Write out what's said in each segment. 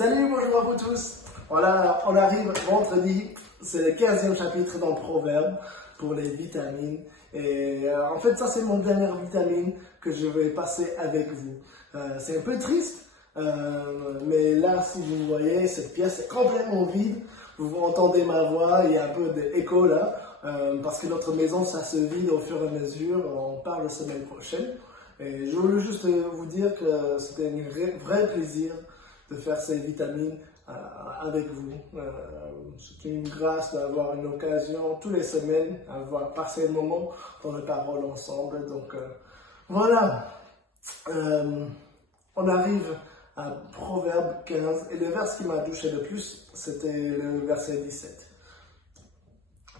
Salut, bonjour à vous tous. Voilà, on arrive vendredi, c'est le 15e chapitre dans Proverbe pour les vitamines. Et en fait, ça c'est mon dernière vitamine que je vais passer avec vous. C'est un peu triste, mais là, si vous voyez, cette pièce est complètement vide. Vous entendez ma voix, il y a un peu d'écho là, parce que notre maison, ça se vide au fur et à mesure. On part la semaine prochaine. Et je voulais juste vous dire que c'était un vrai plaisir de faire ces vitamines avec vous. C'est une grâce d'avoir une occasion tous les semaines, avoir passé un moment dans les paroles ensemble. Donc voilà, on arrive à Proverbe 15 et le vers qui m'a touché le plus, c'était le verset 17.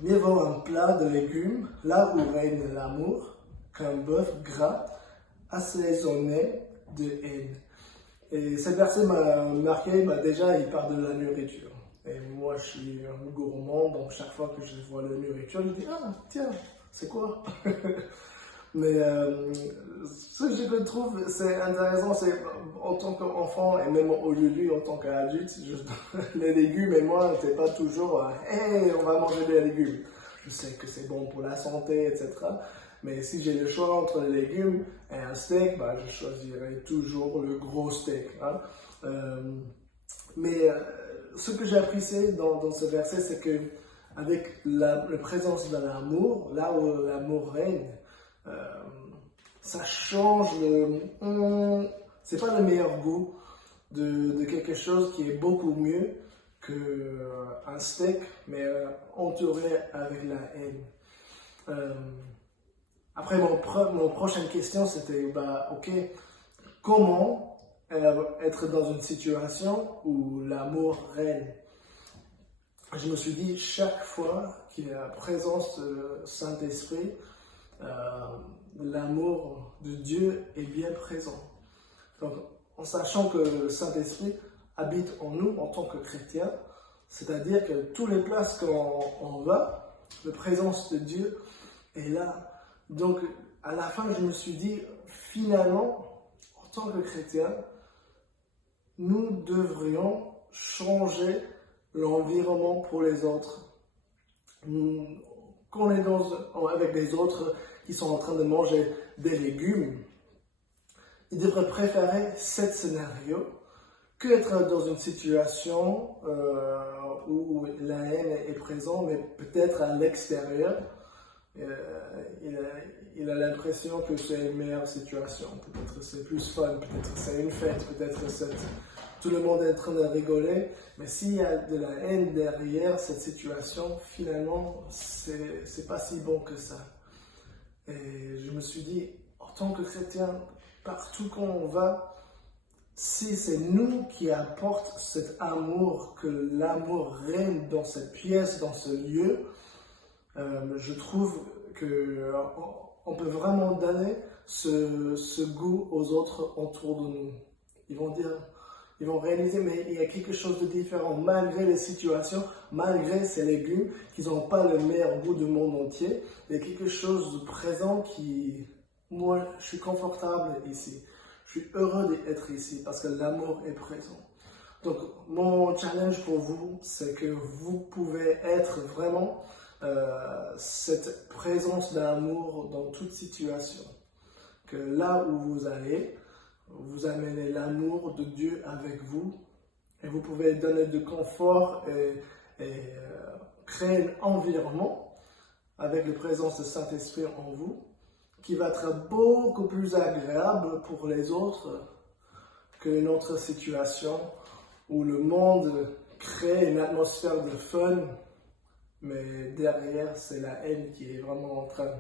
Mieux vaut un plat de légumes là où règne l'amour qu'un bœuf gras assaisonné de haine. Et ce verset m'a marqué, déjà il parle de la nourriture. Et moi je suis un gourmand, donc chaque fois que je vois la nourriture, je dis ah tiens, c'est quoi? Mais ce que je trouve c'est intéressant, c'est en tant qu'enfant et même aujourd'hui en tant qu'adulte, les légumes et moi, c'est pas toujours hey, on va manger des légumes. Je sais que c'est bon pour la santé, etc. Mais si j'ai le choix entre les légumes et un steak, je choisirais toujours le gros steak. Hein. Mais ce que j'ai apprécié dans ce verset, c'est que avec la présence de l'amour, là où l'amour règne, ça change c'est pas le meilleur goût de quelque chose qui est beaucoup mieux qu'un steak, mais entouré avec la haine. Après, mon prochaine question, c'était, ok, comment être dans une situation où l'amour règne? Je me suis dit, chaque fois qu'il y a la présence du Saint-Esprit, l'amour de Dieu est bien présent. Donc, en sachant que le Saint-Esprit habite en nous en tant que chrétiens, c'est-à-dire que toutes les places qu'on va, la présence de Dieu est là. Donc, à la fin, je me suis dit, finalement, en tant que chrétiens, nous devrions changer l'environnement pour les autres. Quand on est avec des autres qui sont en train de manger des légumes, ils devraient préférer ce scénario que être dans une situation où la haine est présente, mais peut-être à l'extérieur. Il a l'impression que c'est une meilleure situation. Peut-être c'est plus fun, peut-être c'est une fête, peut-être tout le monde est en train de rigoler. Mais s'il y a de la haine derrière cette situation, finalement, c'est pas si bon que ça. Et je me suis dit, en tant que chrétien, partout où on va, si c'est nous qui apportons cet amour, que l'amour règne dans cette pièce, dans ce lieu, je trouve qu'on peut vraiment donner ce goût aux autres autour de nous. Ils vont réaliser, mais il y a quelque chose de différent, malgré les situations, malgré ces légumes, qu'ils n'ont pas le meilleur goût du monde entier. Il y a quelque chose de présent moi, je suis confortable ici. Je suis heureux d'être ici parce que l'amour est présent. Donc, mon challenge pour vous, c'est que vous pouvez être vraiment cette présence d'amour dans toute situation. Que là où vous allez, vous amenez l'amour de Dieu avec vous et vous pouvez donner du confort et créer un environnement avec la présence du Saint-Esprit en vous qui va être beaucoup plus agréable pour les autres qu'une autre situation où le monde crée une atmosphère de fun, mais derrière, c'est la haine qui est vraiment en train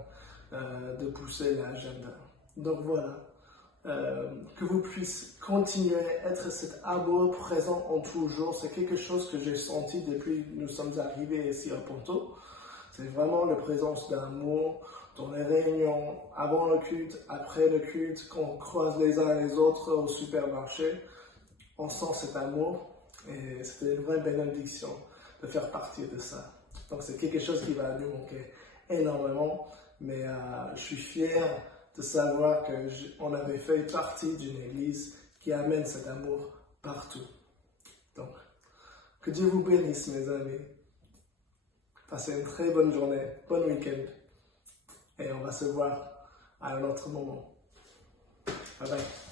de pousser l'agenda. Donc voilà, que vous puissiez continuer à être cet amour présent en toujours. C'est quelque chose que j'ai senti depuis que nous sommes arrivés ici à Ponto. C'est vraiment la présence d'amour dans les réunions, avant le culte, après le culte, quand on croise les uns les autres au supermarché. On sent cet amour et c'était une vraie bénédiction de faire partie de ça. Donc c'est quelque chose qui va nous manquer énormément, mais je suis fier de savoir qu'on avait fait partie d'une église qui amène cet amour partout. Que Dieu vous bénisse, mes amis. Passez une très bonne journée, bon week-end. Et on va se voir à un autre moment. Bye bye.